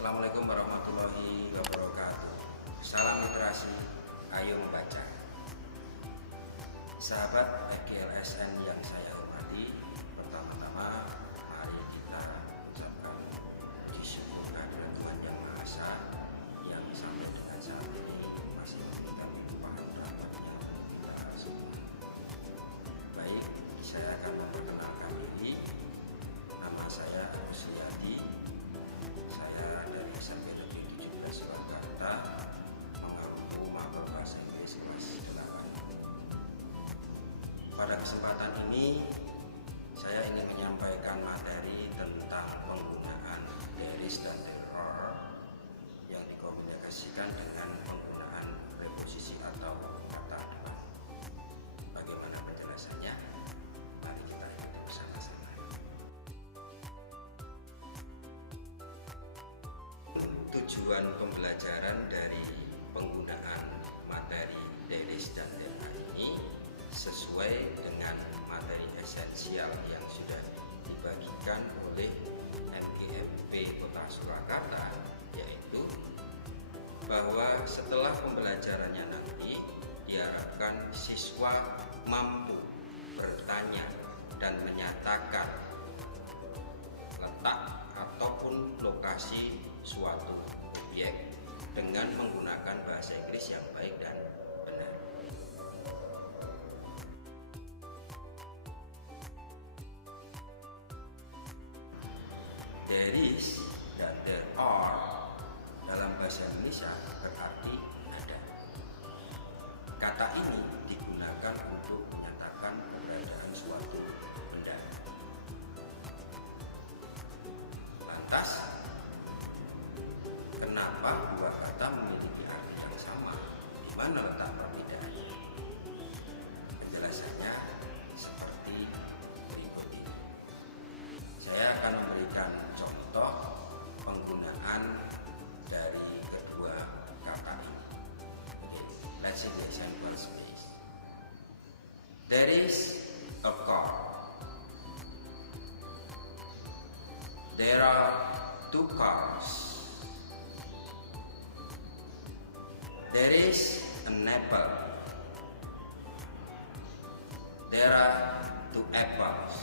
Assalamualaikum warahmatullahi wabarakatuh. Salam literasi, ayo membaca. Sahabat EGLSN yang saya hormati, pertama-tama mari kita ucapkan puji syukur kehadirat Tuhan Yang Maha Esa yang sampai dengan saat ini masih memberikan limpahan rahmat-Nya kita semua. Baik, saya akan memperkenalkan diri. Nama saya Agus Yadi. Saya dari SMPTB 17 Surakarta, mengaku mapel bahasa Inggris kelas 8. Pada kesempatan ini saya ingin menyampaikan materi tentang penggunaan there is dan there are yang dikomunikasikan dengan penggunaan preposisi atau kata depan. Bagaimana penjelasannya? Mari kita ikuti bersama-sama. Tujuan pembelajaran dari penggunaan materi there is dan there are ini sesuai dengan materi esensial yang sudah dibagikan oleh MGMP Kota Surakarta, yaitu bahwa setelah pembelajarannya nanti diharapkan siswa mampu bertanya dan menyatakan letak ataupun lokasi suatu objek dengan menggunakan bahasa Inggris yang baik dan benar. There is dan there are dalam bahasa Indonesia berarti ada. Kata ini digunakan untuk menyatakan keberadaan suatu benda. Lantas, kenapa dua kata memiliki arti yang sama? Di mana letak perbedaannya? Penjelasannya seperti berikut ini. Saya akan memberikan contoh penggunaan dari kedua kata ini. Okay, let's see the examples please. There is a car. There are two cars. There is an apple. There are two apples.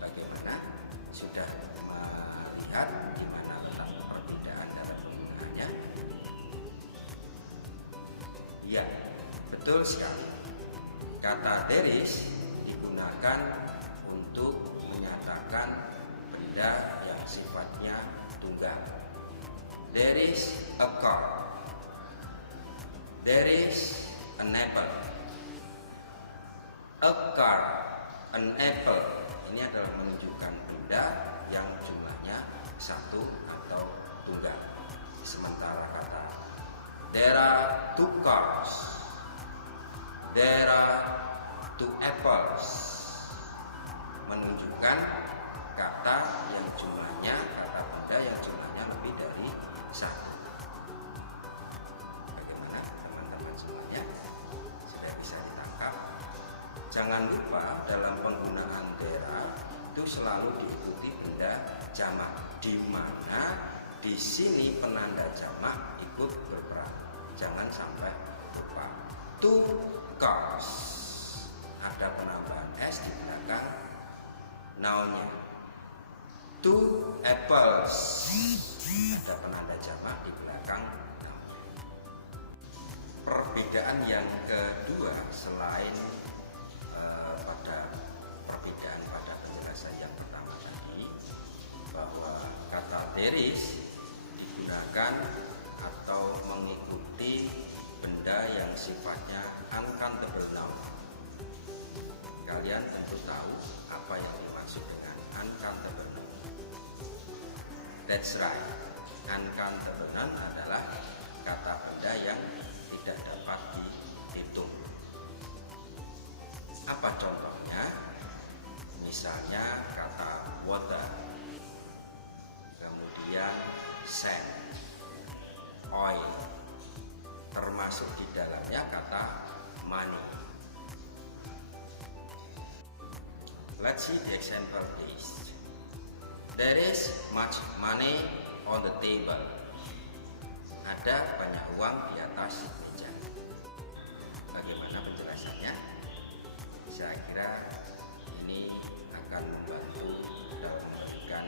Bagaimana? Sudah melihat di mana letak perbedaan dalam penggunaannya? Ya, betul sekali. Kata there is digunakan untuk menyatakan benda yang sifatnya tunggal. There is a car. There is an apple. A car, an apple. Ini adalah menunjukkan benda yang jumlahnya satu atau tunggal. Sementara kata there are two cars. There are two apples menunjukkan kata yang jumlahnya, kata benda yang jumlahnya lebih dari satu. Bagaimana teman-teman semuanya? Sudah bisa ditangkap? Jangan lupa dalam penggunaan there itu selalu diikuti benda jamak, di mana di sini penanda jamak ikut berperan. Jangan sampai lupa. Two cars, ada penambahan s di belakang nounnya. Two apples, ada penanda jamak di belakang noun. Perbedaan yang kedua selain pada perbedaan pada penjelasan yang pertama tadi, bahwa kata there is digunakan atau mengikuti benda yang sifatnya uncountable noun. Kalian tentu tahu apa yang dimaksud dengan uncountable noun. That's right. Uncountable noun adalah kata benda yang tidak dapat dihitung. Apa contohnya? Misalnya kata water, kemudian sand, oil, termasuk di dalamnya kata money. Let's see the example please. There is is much money on the table. Ada banyak uang di atas meja. Bagaimana penjelasannya? Saya kira ini akan membantu dalam memberikan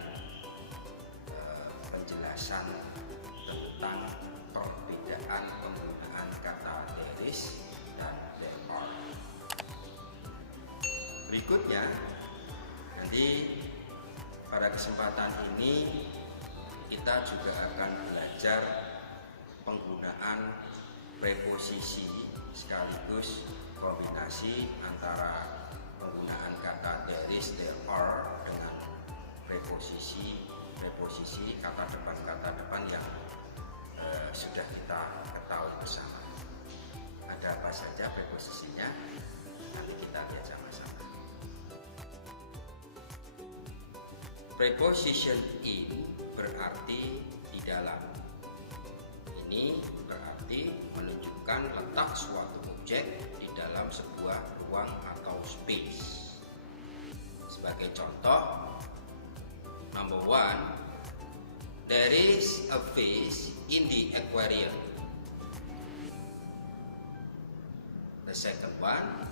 penjelasan tentang perbedaan penggunaan kata there is dan there are. Berikutnya, nanti pada kesempatan ini kita juga akan belajar penggunaan preposisi sekaligus kombinasi antara penggunaan kata there is, there are dengan preposisi kata depan yang sudah kita ketahui bersama. Ada apa saja preposisinya? Nanti kita lihat sama-sama. Preposition in berarti di dalam. Ini berarti menunjukkan letak suatu objek di dalam sebuah ruang atau space. Sebagai contoh, number 1, there is a fish in the aquarium. The second one,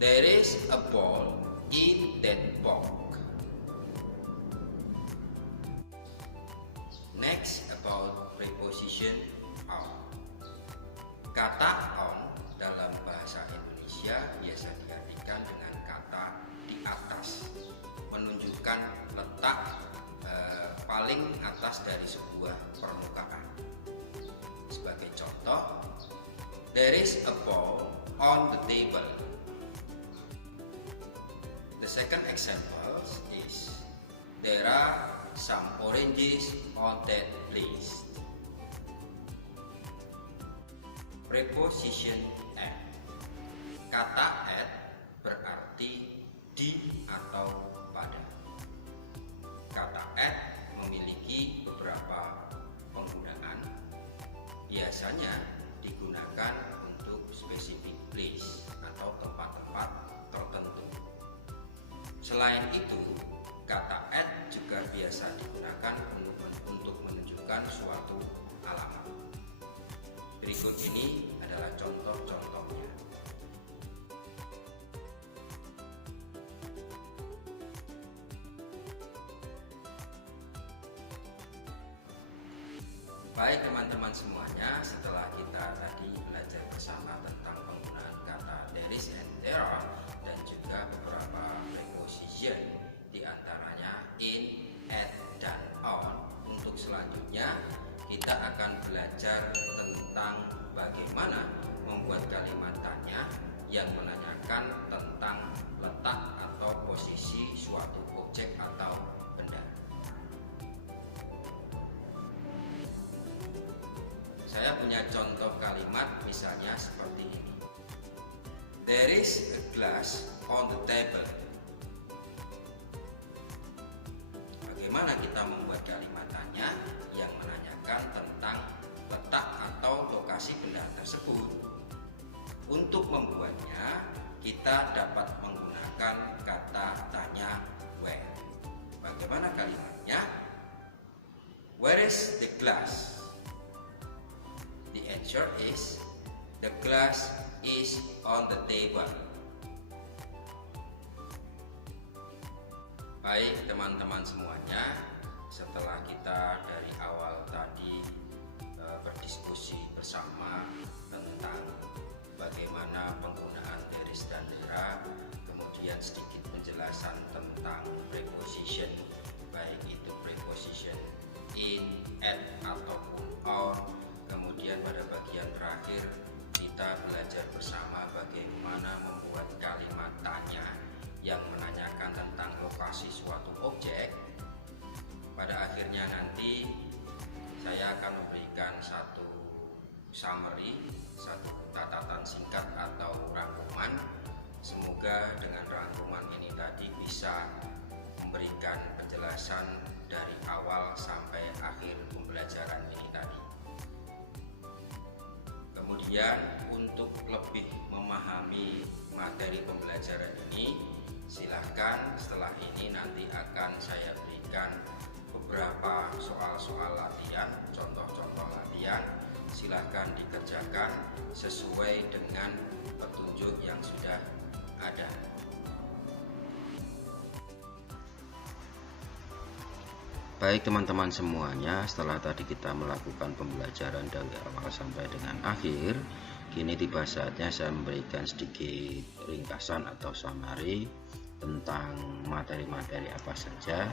there is a ball in that box. Next, about preposition on. Kata on dalam bahasa Indonesia biasa diartikan dengan kata di atas, menunjukkan letak paling atas dari sebuah permukaan. Sebagai contoh, there is a ball on the table. The second example is there are some oranges on that list. Preposition at. Kata at berarti di atau pada. Kata at memiliki beberapa penggunaan. Biasanya digunakan untuk specific place atau tempat-tempat tertentu. Selain itu, kata at juga biasa digunakan untuk menunjukkan suatu alamat. Berikut ini adalah contoh-contohnya. Baik teman-teman semuanya, setelah kita tadi belajar bersama tentang penggunaan kata there is and there are dan juga beberapa preposition, di antaranya in, at, dan on. Untuk selanjutnya kita akan belajar tentang bagaimana membuat kalimat tanya yang menanyakan tentang letak atau posisi suatu objek atau benda. Saya punya contoh kalimat misalnya seperti ini. There is a glass on the table. Bagaimana kita membuat kalimat tanya yang menanyakan tentang letak atau lokasi benda tersebut? Untuk membuatnya, kita dapat menggunakan kata tanya where. Bagaimana kalimatnya? Where is the glass? The answer is the glass is on the table. Baik teman-teman semuanya, setelah kita dari awal tadi berdiskusi bersama tentang bagaimana penggunaan there is dan there are, kemudian sedikit penjelasan tentang preposition, baik itu preposition in, at, ataupun on. Kemudian pada bagian terakhir kita belajar bersama bagaimana membuat kalimat tanya yang menanyakan tentang lokasi suatu objek. Pada akhirnya nanti saya akan memberikan satu summary, satu catatan singkat atau rangkuman. Semoga dengan rangkuman ini tadi bisa memberikan penjelasan dari awal sampai akhir pembelajaran ini tadi. Kemudian untuk lebih memahami materi pembelajaran ini, silahkan setelah ini nanti akan saya berikan beberapa soal-soal latihan, contoh-contoh latihan. Silakan dikerjakan sesuai dengan petunjuk yang sudah ada. Baik teman-teman semuanya, setelah tadi kita melakukan pembelajaran dari awal sampai dengan akhir, kini tiba saatnya saya memberikan sedikit ringkasan atau summary tentang materi-materi apa saja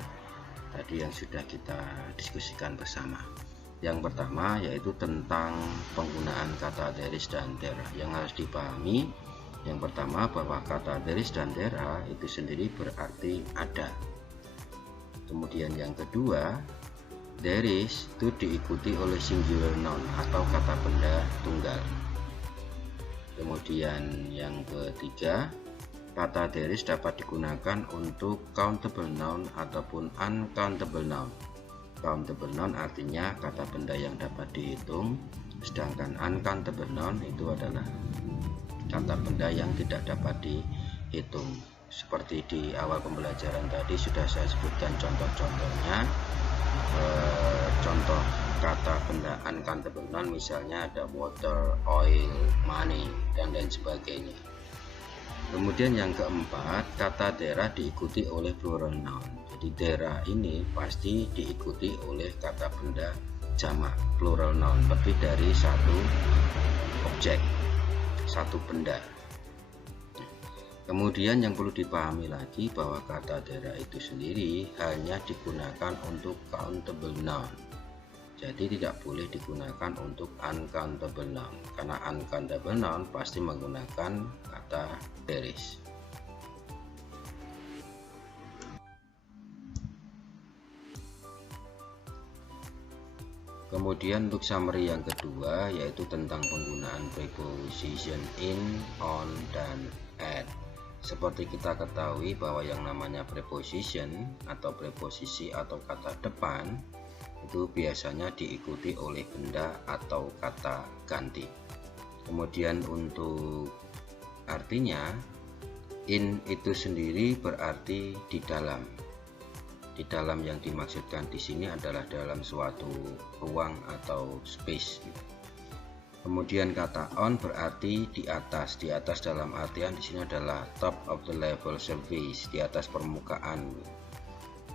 tadi yang sudah kita diskusikan bersama. Yang pertama yaitu tentang penggunaan kata there is dan there. Yang harus dipahami yang pertama bahwa kata there is dan there itu sendiri berarti ada. Kemudian yang kedua, there is itu diikuti oleh singular noun atau kata benda tunggal. Kemudian yang ketiga, kata there is dapat digunakan untuk countable noun ataupun uncountable noun. Countable noun artinya kata benda yang dapat dihitung, sedangkan uncountable noun itu adalah kata benda yang tidak dapat dihitung. Seperti di awal pembelajaran tadi sudah saya sebutkan contoh-contohnya. Contoh kata benda uncountable noun misalnya ada water, oil, money, dan lain sebagainya. Kemudian yang keempat, kata there diikuti oleh plural noun. Jadi there ini pasti diikuti oleh kata benda jamak plural noun, lebih dari satu objek, satu benda. Kemudian yang perlu dipahami lagi bahwa kata there itu sendiri hanya digunakan untuk countable noun. Jadi tidak boleh digunakan untuk uncountable noun, karena uncountable noun pasti menggunakan kata there is. Kemudian untuk summary yang kedua yaitu tentang penggunaan preposition in, on, dan at. Seperti kita ketahui bahwa yang namanya preposition atau preposisi atau kata depan itu biasanya diikuti oleh benda atau kata ganti. Kemudian untuk artinya, in itu sendiri berarti di dalam. Di dalam yang dimaksudkan di sini adalah dalam suatu ruang atau space. Kemudian kata on berarti di atas. Di atas dalam artian di sini adalah top of the level surface, di atas permukaan.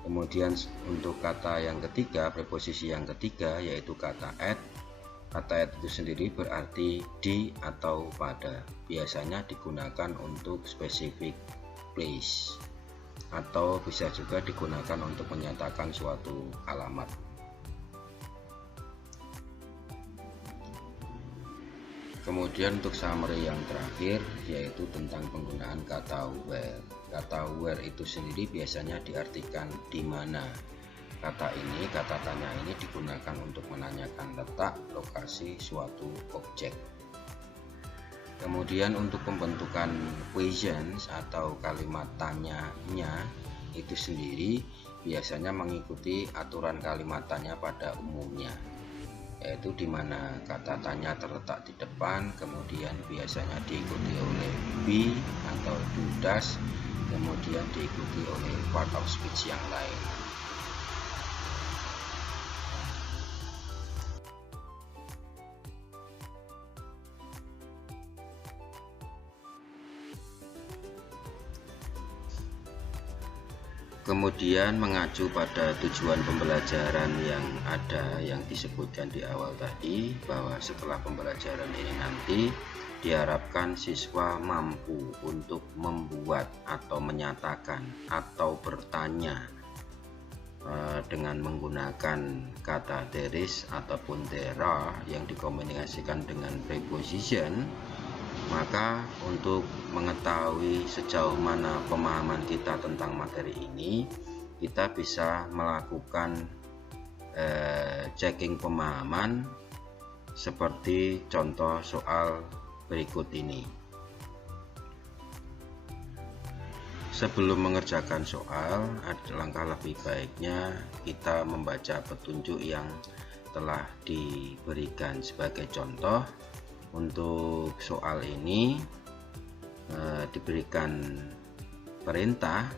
Kemudian untuk kata yang ketiga, preposisi yang ketiga yaitu kata at. Kata at itu sendiri berarti di atau pada. Biasanya digunakan untuk specific place atau bisa juga digunakan untuk menyatakan suatu alamat. Kemudian untuk summary yang terakhir yaitu tentang penggunaan kata where. Kata where itu sendiri biasanya diartikan di mana. Kata tanya ini digunakan untuk menanyakan letak, lokasi suatu objek. Kemudian untuk pembentukan questions atau kalimat tanyanya itu sendiri biasanya mengikuti aturan kalimat tanya pada umumnya, yaitu di mana kata tanya terletak di depan, kemudian biasanya diikuti oleh be atau do, does, kemudian diikuti oleh part of speech yang lain. Kemudian mengacu pada tujuan pembelajaran yang ada yang disebutkan di awal tadi, bahwa setelah pembelajaran ini nanti diharapkan siswa mampu untuk membuat atau menyatakan atau bertanya dengan menggunakan kata there is ataupun there are yang dikomunikasikan dengan preposition. Maka untuk mengetahui sejauh mana pemahaman kita tentang materi ini, kita bisa melakukan checking pemahaman seperti contoh soal berikut ini. Sebelum mengerjakan soal, langkah lebih baiknya kita membaca petunjuk yang telah diberikan. Sebagai contoh, untuk soal ini diberikan perintah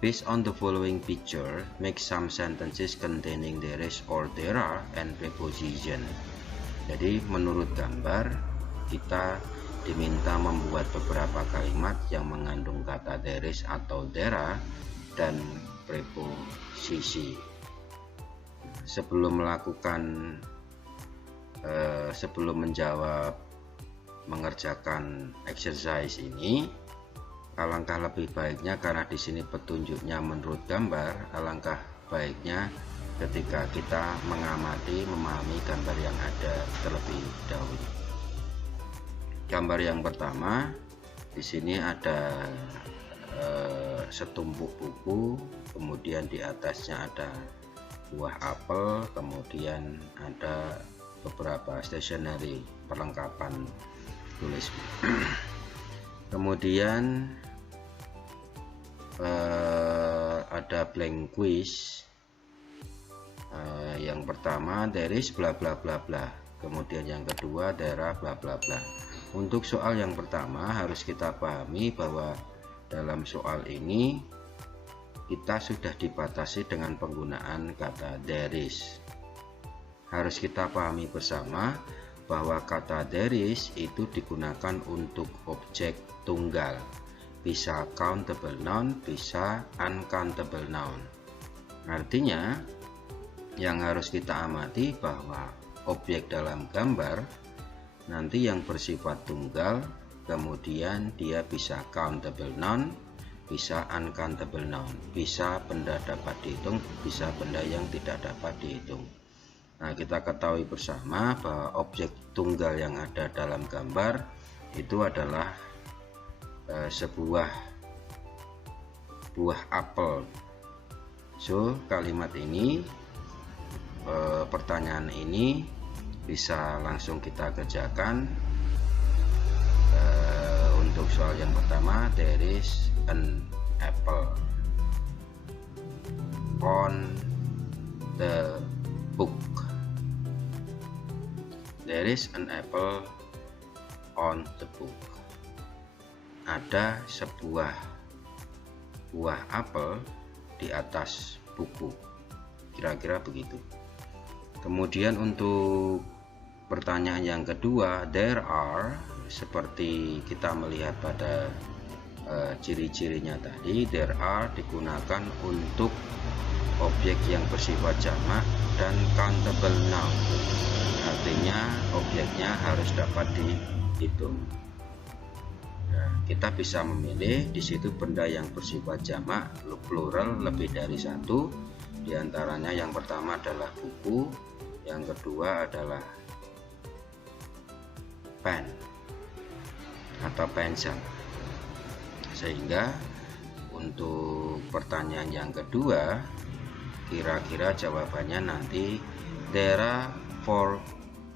Based on the following picture, make some sentences containing there is or there are and preposition. Jadi menurut gambar kita diminta membuat beberapa kalimat yang mengandung kata there is atau there are dan preposisi. Sebelum menjawab mengerjakan exercise ini, alangkah lebih baiknya, karena di sini petunjuknya menurut gambar, alangkah baiknya ketika kita mengamati, memahami gambar yang ada terlebih dahulu. Gambar yang pertama, di sini ada setumpuk buku, kemudian di atasnya ada buah apel, kemudian ada beberapa stationery, perlengkapan tulis. Kemudian ada blank quiz. Yang pertama there is bla bla bla bla, kemudian yang kedua there are bla bla bla. Untuk soal yang pertama harus kita pahami bahwa dalam soal ini kita sudah dibatasi dengan penggunaan kata there is. Harus kita pahami bersama bahwa kata there is itu digunakan untuk objek tunggal, bisa countable noun, bisa uncountable noun. Artinya yang harus kita amati bahwa objek dalam gambar nanti yang bersifat tunggal, kemudian dia bisa countable noun, bisa uncountable noun, bisa benda dapat dihitung, bisa benda yang tidak dapat dihitung. Nah, kita ketahui bersama bahwa objek tunggal yang ada dalam gambar itu adalah sebuah buah apel. So, kalimat ini, pertanyaan ini bisa langsung kita kerjakan. Untuk soal yang pertama, there is an apple on the book. There is an apple on the book. Ada sebuah buah apel di atas buku. Kira-kira begitu. Kemudian untuk pertanyaan yang kedua, there are, seperti kita melihat pada ciri-cirinya tadi, there are digunakan untuk objek yang bersifat jamak dan countable noun. Artinya objeknya harus dapat dihitung. Nah, kita bisa memilih di situ benda yang bersifat jamak, plural, lebih dari satu. Di antaranya yang pertama adalah buku, yang kedua adalah pen atau pensil. Sehingga untuk pertanyaan yang kedua, kira-kira jawabannya nanti there are 4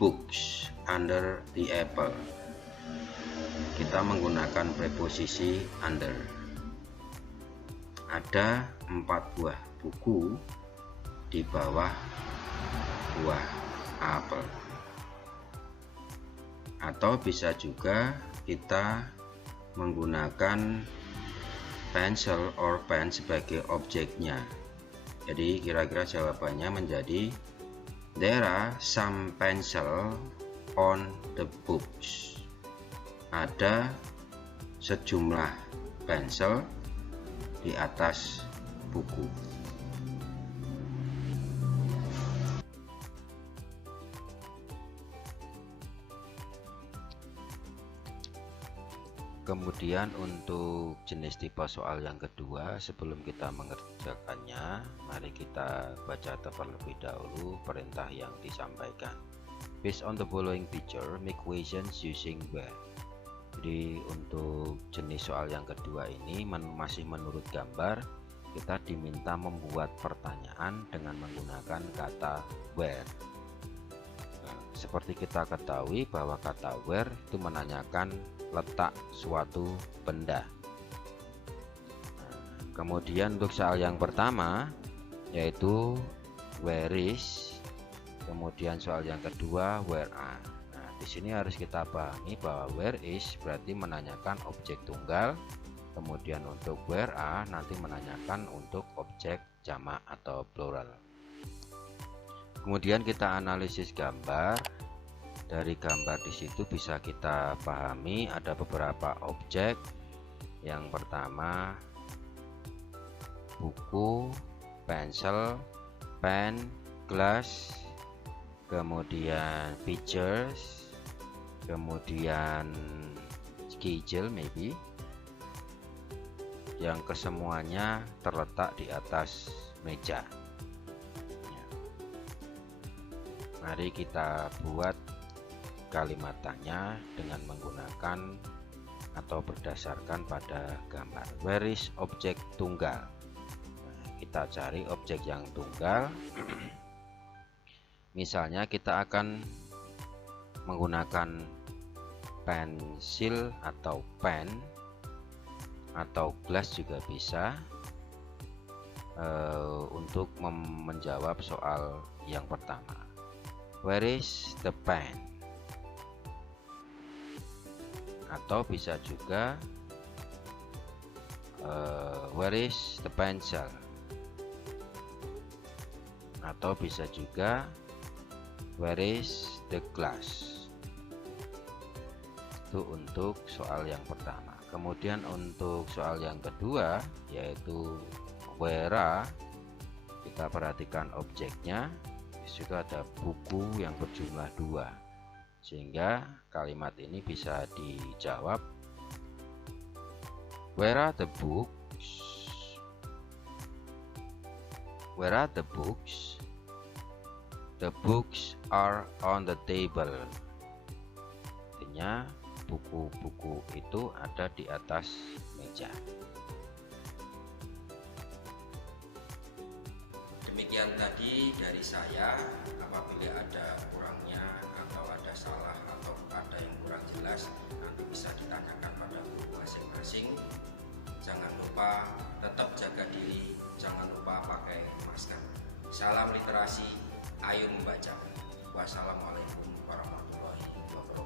books under the apple. Kita menggunakan preposisi under. Ada 4 buah buku di bawah buah apel. Atau bisa juga kita menggunakan pencil or pen sebagai objeknya. Jadi kira-kira jawabannya menjadi there are some pencil on the books. Ada sejumlah pensil di atas buku. Kemudian untuk jenis tipe soal yang kedua, sebelum kita mengerjakannya, mari kita baca terlebih dahulu perintah yang disampaikan. Based on the following picture, make questions using where. Jadi untuk jenis soal yang kedua ini masih menurut gambar, kita diminta membuat pertanyaan dengan menggunakan kata where. Seperti kita ketahui bahwa kata where itu menanyakan letak suatu benda. Kemudian untuk soal yang pertama yaitu where is, kemudian soal yang kedua where are. Nah, di sini harus kita pahami bahwa where is berarti menanyakan objek tunggal, Kemudian untuk where are nanti menanyakan untuk objek jamak atau plural. Kemudian kita analisis gambar. Dari gambar di situ bisa kita pahami ada beberapa objek. Yang pertama buku, pensil, pen, glass, kemudian pictures, kemudian schedule maybe, yang kesemuanya terletak di atas meja. Mari kita buat kalimat tanya dengan menggunakan atau berdasarkan pada gambar. Where is objek tunggal? Nah, kita cari objek yang tunggal. Misalnya kita akan menggunakan pensil atau pen atau glass juga bisa untuk menjawab soal yang pertama. Where is the pen? Atau bisa juga where is the pencil? Atau bisa juga where is the glass? Itu untuk soal yang pertama. Kemudian untuk soal yang kedua yaitu where are, kita perhatikan objeknya. Di situ ada buku yang berjumlah 2, sehingga kalimat ini bisa dijawab where are the books? Where are the books? The books are on the table. Artinya buku-buku itu ada di atas meja. Demikian tadi dari saya. Apabila ada kurangnya atau ada salah atau ada yang kurang jelas, nanti bisa ditanyakan pada guru masing-masing. Jangan lupa tetap jaga diri, jangan lupa pakai masker. Salam literasi, ayo membaca. Wassalamualaikum warahmatullahi wabarakatuh.